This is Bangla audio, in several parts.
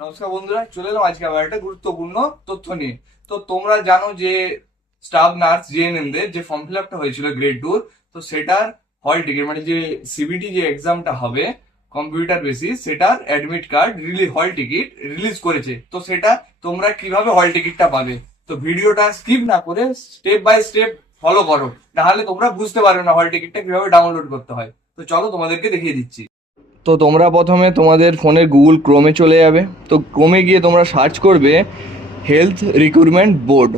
নমস্কার বন্ধুরা, চলে এলাম আজকে আবার একটা গুরুত্বপূর্ণ তথ্য নিয়ে। তো তোমরা জানো যে স্টাফ নার্স জিএনএম দের যে ফর্ম ফিল আপটা হয়েছিল গ্রেড 2, তো সেটার হল টিকিট মানে যে সিবিটি যে এক্সামটা হবে কম্পিউটার বেসিস, সেটার অ্যাডমিট কার্ড হল টিকিট রিলিজ করেছে। তো সেটা তোমরা কিভাবে হল টিকিটটা পাবে, তো ভিডিওটা স্কিপ না করে স্টেপ বাই স্টেপ ফলো করো, নাহলে তোমরা বুঝতে পারবে না হল টিকিটটা কিভাবে ডাউনলোড করতে হয়। তো চলো তোমাদেরকে দেখিয়ে দিচ্ছি। তো তোমরা প্রথমে তোমাদের ফোনের গুগল ক্রোমে চলে যাবে। তো ক্রোমে গিয়ে তোমরা সার্চ করবে হেলথ রিক্রুটমেন্ট বোর্ড।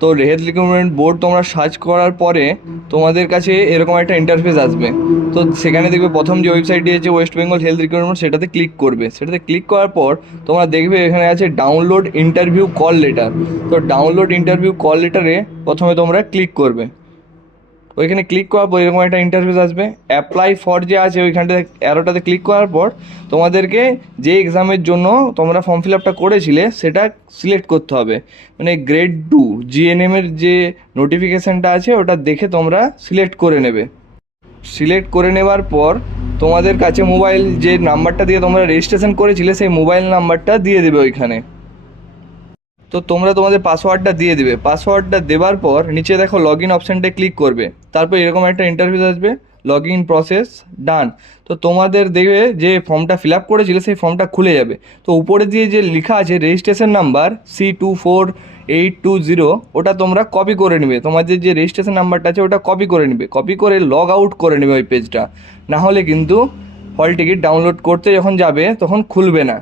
তো হেলথ রিক্রুটমেন্ট বোর্ড তোমরা সার্চ করার পরে তোমাদের কাছে এরকম একটা ইন্টারফেস আসবে। তো সেখানে দেখবে প্রথম যে ওয়েবসাইটটি আছে ওয়েস্ট বেঙ্গল হেলথ রিক্রুটমেন্ট, সেটাতে ক্লিক করবে। সেটাতে ক্লিক করার পর তোমরা দেখবে এখানে আছে ডাউনলোড ইন্টারভিউ কল লেটার। তো ডাউনলোড ইন্টারভিউ কল লেটারে প্রথমে তোমরা ক্লিক করবে। ওইখানে ক্লিক করার পর এরকম একটা ইন্টারফেস আসবে। অ্যাপ্লাই ফর যে আছে ওইখানটাতে অ্যারোটাতে ক্লিক করার পর তোমাদেরকে যে এক্সামের জন্য তোমরা ফর্ম ফিল আপটা করেছিলে সেটা সিলেক্ট করতে হবে। মানে গ্রেড 2 জিএনএমের যে নোটিফিকেশানটা আছে ওটা দেখে তোমরা সিলেক্ট করে নেবে। সিলেক্ট করে নেবার পর তোমাদের কাছে মোবাইল যে নাম্বারটা দিয়ে তোমরা রেজিস্ট্রেশন করেছিলে সেই মোবাইল নাম্বারটা দিয়ে দেবে ওইখানে। তো তোমরা তোমাদের পাসওয়ার্ডটা দিয়ে দেবে। পাসওয়ার্ডটা দেওয়ার পর নিচে দেখো লগ ইন অপশানটায় ক্লিক করবে। তারপর এরকম একটা ইন্টারফেস আসবে, লগ ইন প্রসেস ডান। তো তোমাদের দেখবে যে ফর্মটা ফিল আপ করেছিলে সেই ফর্মটা খুলে যাবে। তো উপরে দিয়ে যে লেখা আছে রেজিস্ট্রেশন নাম্বার C24820, ওটা তোমরা কপি করে নেবে। তোমাদের যে রেজিস্ট্রেশন নাম্বারটা আছে ওটা কপি করে নেবে। কপি করে লগ আউট করে নেবে ওই পেজটা, না হলে কিন্তু হল টিকিট ডাউনলোড করতে যখন যাবে তখন খুলবে না।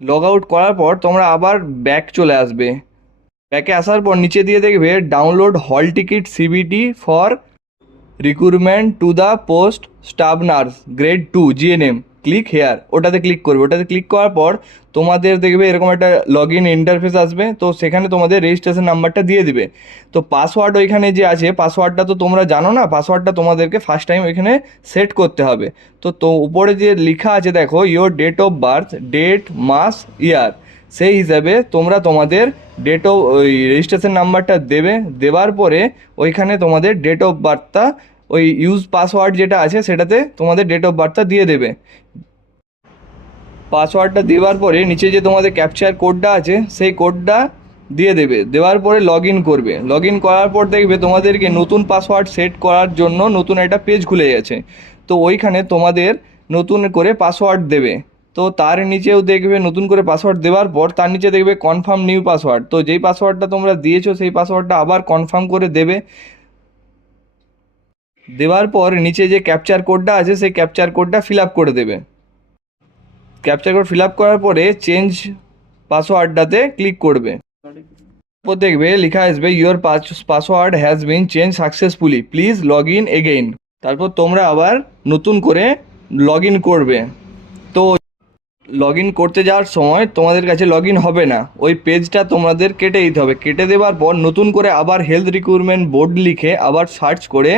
লগ আউট করার পর তোমরা আবার ব্যাক চলে আসবে। ব্যাকে আসার পর নিচে দিয়ে দেখবে ডাউনলোড হল ticket CBT for recruitment to the post staff nurse grade 2 GNM, click here. ওটাতে ক্লিক করবে। ওটাতে ক্লিক করার পর তোমাদের দেখবে এরকম একটা লগ ইন ইন্টারফেস আসবে। তো সেখানে তোমাদের রেজিস্ট্রেশন নাম্বারটা দিয়ে দিবে। তো পাসওয়ার্ড ওইখানে যে আছে পাসওয়ার্ডটা তো তোমরা জানো না, পাসওয়ার্ডটা তোমাদেরকে ফার্স্ট টাইম ওইখানে সেট করতে হবে। তো উপরে যে লেখা আছে দেখো your date of birth, date, মাস, ইয়ার, সেই হিসাবে তোমরা তোমাদের ডেট অফ ওই রেজিস্ট্রেশন নাম্বারটা দেবে। দেওয়ার পরে ওইখানে তোমাদের ডেট অফ বার্থটা ওই ইউজ পাসওয়ার্ড যেটা আছে সেটাতে তোমাদের ডেট অফ বার্থটা দিয়ে দেবে। পাসওয়ার্ডটা দেওয়ার পরে নিচে যে তোমাদের ক্যাপচার কোডটা আছে সেই কোডটা দিয়ে দেবে। দেওয়ার পরে লগ ইন করবে। লগ ইন করার পর দেখবে তোমাদেরকে নতুন পাসওয়ার্ড সেট করার জন্য নতুন একটা পেজ খুলে গেছে। তো ওইখানে তোমাদের নতুন করে পাসওয়ার্ড দেবে। তো তার নিচেও দেখবে নতুন করে পাসওয়ার্ড দেওয়ার পর তার নিচে দেখবে কনফার্ম নিউ পাসওয়ার্ড। তো যেই পাসওয়ার্ডটা তোমরা দিয়েছো সেই পাসওয়ার্ডটা আবার কনফার্ম করে দেবে। দেওয়ার পর নিচে যে ক্যাপচার কোডটা আছে সেই ক্যাপচার কোডটা ফিল আপ করে দেবে। ক্যাপচার কোড ফিল আপ করার পরে চেঞ্জ পাসওয়ার্ডটাতে ক্লিক করবে। তারপর দেখবে লেখা আসবে your password has been change successfully, please log in again. তারপর তোমরা আবার নতুন করে লগ ইন করবে। তো লগ ইন করতে যাওয়ার সময় তোমাদের কাছে লগ ইন হবে না, ওই পেজটা তোমাদের কেটে দিতে হবে। কেটে দেওয়ার পর নতুন করে আবার হেলথ রিক্রুটমেন্ট বোর্ড লিখে আবার সার্চ করে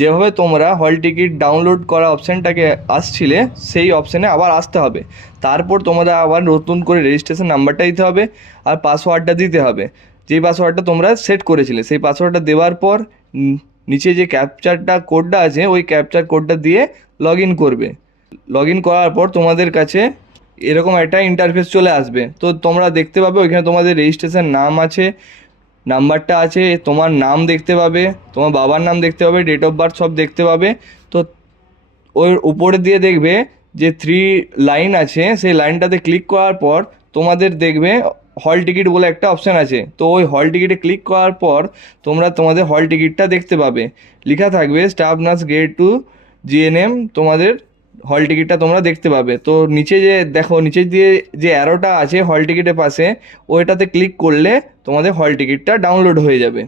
যেভাবে তোমরা হল টিকিট ডাউনলোড করা অপশানটাকে আসছিলে সেই অপশানে আবার আসতে হবে। তারপর তোমরা আবার নতুন করে রেজিস্ট্রেশন নাম্বারটা দিতে হবে আর পাসওয়ার্ডটা দিতে হবে। যেই পাসওয়ার্ডটা তোমরা সেট করেছিলে সেই পাসওয়ার্ডটা দেওয়ার পর নিচে যে ক্যাপচারটা কোডটা আছে ওই ক্যাপচার কোডটা দিয়ে লগ ইন করবে। লগ ইন করার পর তোমাদের কাছে এরকম একটা ইন্টারফেস চলে আসবে। তো তোমরা দেখতে পাবে ওইখানে তোমাদের রেজিস্ট্রেশন নাম আছে, নাম্বারটা আছে, তোমার নাম দেখতে পাবে, তোমার বাবার নাম দেখতে পাবে, ডেট অফ বার্থ সব দেখতে পাবে। তো ওর উপরে দিয়ে দেখবে যে 3 লাইন আছে, সেই লাইনটাতে ক্লিক করার পর তোমাদের দেখবে হল টিকিট বলে একটা অপশান আছে। তো ওই হল টিকিটে ক্লিক করার পর তোমরা তোমাদের হল টিকিটটা দেখতে পাবে। লেখা থাকবে স্টাফ নার্স গ্রেড 2 জিএনএম, তোমাদের হল টিকিটটা তোমরা দেখতে পাবে। তো নিচে যে দেখো নিচে দিয়ে যে অ্যারোটা আছে হল টিকিটের পাশে, ওইটাতে ক্লিক করলে তোমাদের হল টিকিটটা ডাউনলোড হয়ে যাবে।